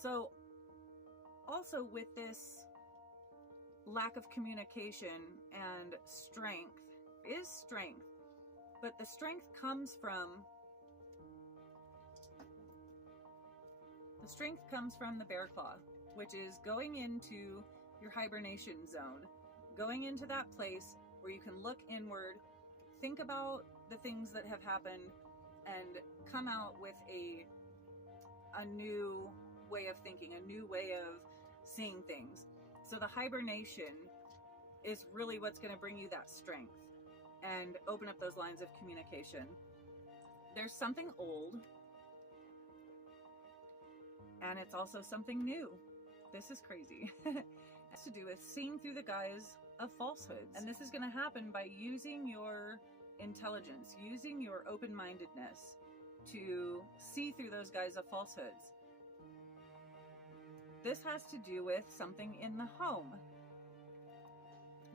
So also with this lack of communication and strength is strength, but the strength comes from the bear claw, which is going into your hibernation zone, going into that place where you can look inward, think about the things that have happened, and come out with a new way of thinking, a new way of seeing things. So the hibernation is really what's going to bring you that strength and open up those lines of communication. There's something old, and it's also something new. This is crazy. It has to do with seeing through the guise of falsehoods. And this is going to happen by using your intelligence, using your open-mindedness to see through those guise of falsehoods. This has to do with something in the home.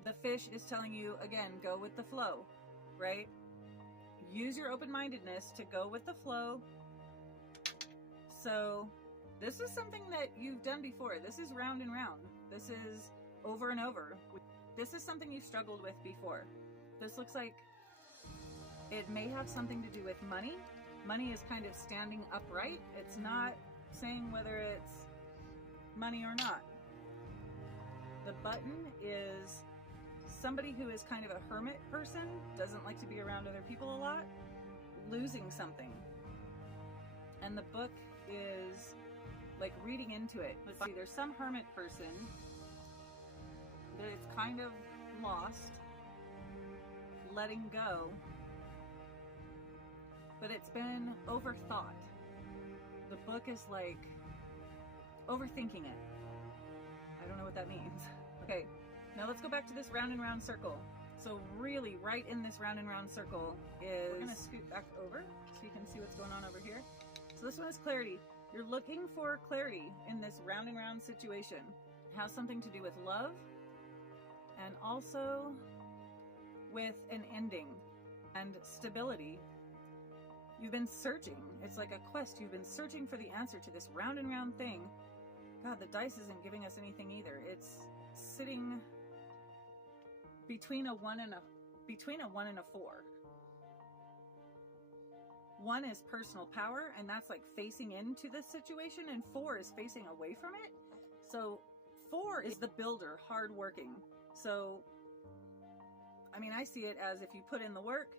The fish is telling you, again, go with the flow, right? Use your open-mindedness to go with the flow. So this is something that you've done before. This is round and round. This is over and over. This is something you've struggled with before. This looks like it may have something to do with money. Money is kind of standing upright. It's not saying whether it's money or not. The button is somebody who is kind of a hermit person, doesn't like to be around other people a lot, losing something. And the book is like reading into it. Let's see, there's some hermit person that is kind of lost, letting go, but it's been overthought. The book is like overthinking it. I don't know what that means. Okay, now let's go back to this round and round circle. So really right in this round and round circle is, we're gonna scoot back over so you can see what's going on over here. So this one is clarity. You're looking for clarity in this round and round situation. It has something to do with love and also with an ending and stability. You've been searching. It's like a quest. You've been searching for the answer to this round and round thing. God, the dice isn't giving us anything either. It's sitting between a 1 and a 4. 1 is personal power, and that's like facing into this situation, and 4 is facing away from it. So 4 is the builder, hardworking. So, I mean, I see it as if you put in the work,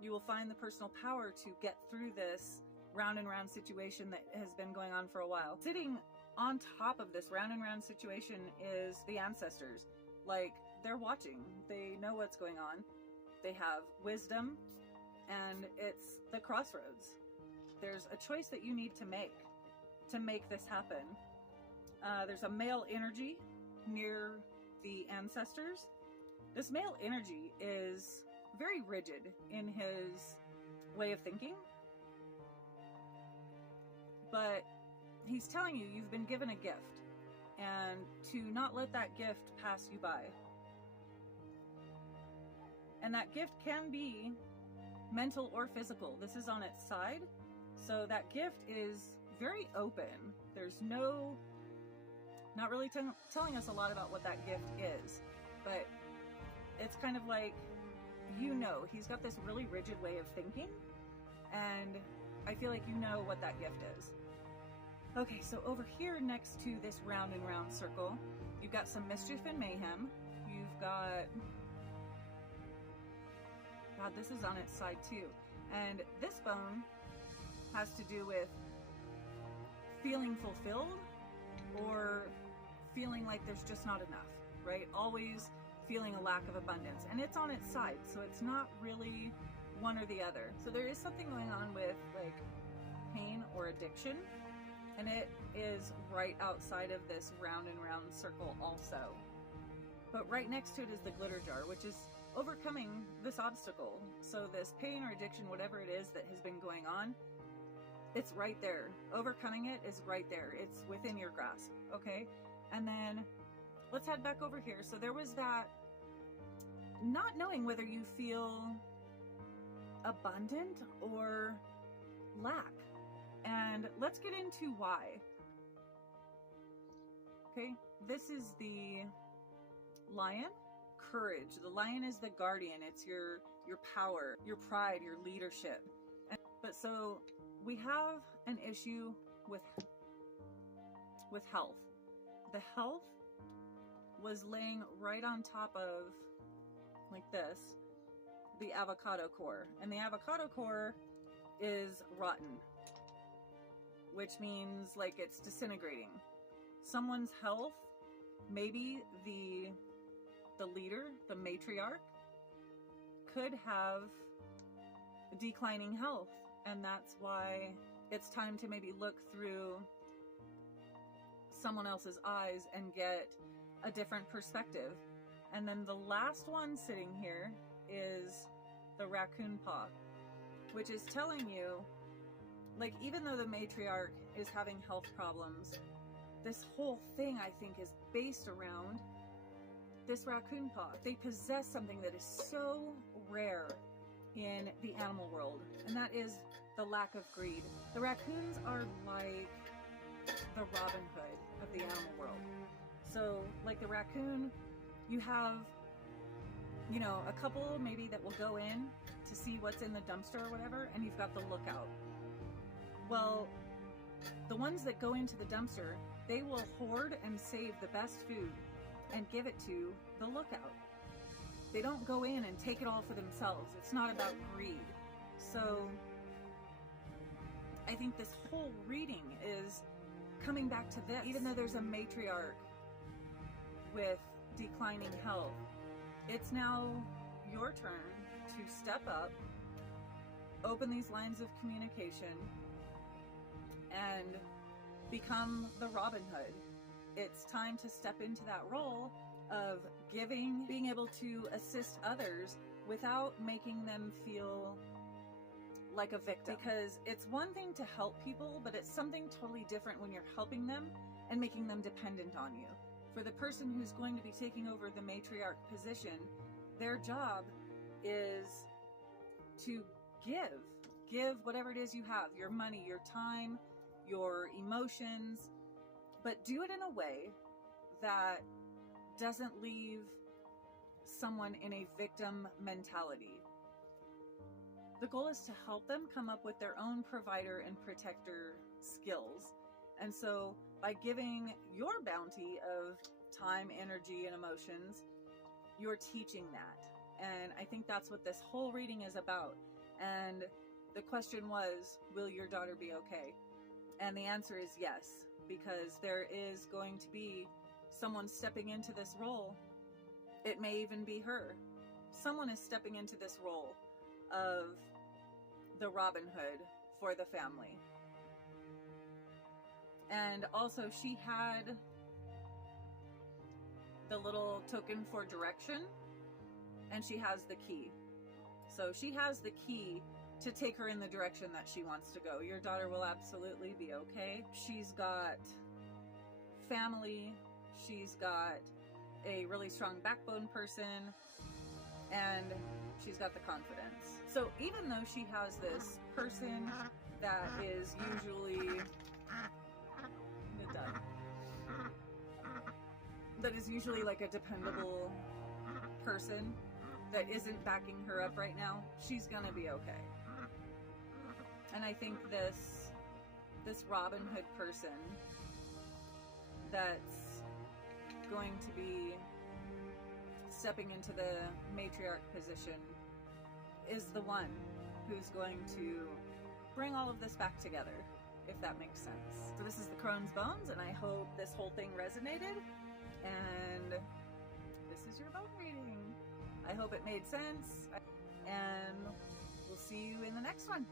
you will find the personal power to get through this round and round situation that has been going on for a while. Sitting on top of this round and round situation is the ancestors. Like, they're watching, they know what's going on, they have wisdom, and it's the crossroads. There's a choice that you need to make this happen. There's a male energy near the ancestors. This male energy is very rigid in his way of thinking, but he's telling you you've been given a gift and to not let that gift pass you by. And that gift can be mental or physical. This is on its side. So that gift is very open. There's not really telling us a lot about what that gift is, but it's kind of like, he's got this really rigid way of thinking, and I feel like you know what that gift is. Okay, so over here next to this round and round circle, you've got some mischief and mayhem. You've got, God, this is on its side too. And this bone has to do with feeling fulfilled or feeling like there's just not enough, right? Always feeling a lack of abundance. And it's on its side, so it's not really one or the other. So there is something going on with like pain or addiction, and it is right outside of this round and round circle also. But right next to it is the glitter jar, which is overcoming this obstacle. So this pain or addiction, whatever it is that has been going on, it's right there. Overcoming it is right there. It's within your grasp, okay? And then let's head back over here. So there was that not knowing whether you feel abundant or lack. And let's get into why. Okay, this is the lion. Courage. The lion is the guardian. It's your power, your pride, your leadership. But so we have an issue with health. The health was laying right on top of, like this, the avocado core. And the avocado core is rotten, which means like it's disintegrating. Someone's health, maybe the leader, the matriarch, could have declining health. And that's why it's time to maybe look through someone else's eyes and get a different perspective. And then the last one sitting here is the raccoon paw, which is telling you, like, even though the matriarch is having health problems, this whole thing, I think, is based around this raccoon paw. They possess something that is so rare in the animal world, and that is the lack of greed. The raccoons are like the Robin Hood of the animal world. So, like the raccoon, you have, you know, a couple maybe that will go in to see what's in the dumpster or whatever, and you've got the lookout. Well, the ones that go into the dumpster, they will hoard and save the best food and give it to the lookout. They don't go in and take it all for themselves. It's not about greed. So I think this whole reading is coming back to this. Even though there's a matriarch with declining health, it's now your turn to step up, open these lines of communication, and become the Robin Hood. It's time to step into that role of giving, being able to assist others without making them feel like a victim. Because it's one thing to help people, but it's something totally different when you're helping them and making them dependent on you. For the person who's going to be taking over the matriarch position, their job is to give whatever it is you have, your money, your time, your emotions, but do it in a way that doesn't leave someone in a victim mentality. The goal is to help them come up with their own provider and protector skills. And so by giving your bounty of time, energy, and emotions, you're teaching that. And I think that's what this whole reading is about. And the question was, will your daughter be okay? And the answer is yes, because there is going to be someone stepping into this role. It may even be her. Someone is stepping into this role of the Robin Hood for the family. And also she had the little token for direction, and she has the key. So she has the key to take her in the direction that she wants to go. Your daughter will absolutely be okay. She's got family, she's got a really strong backbone person, and she's got the confidence. So even though she has this person that is usually like a dependable person that isn't backing her up right now, she's gonna be okay. And I think this Robin Hood person that's going to be stepping into the matriarch position is the one who's going to bring all of this back together, if that makes sense. So this is the Crone's Bones, and I hope this whole thing resonated, and this is your bone reading. I hope it made sense, and we'll see you in the next one.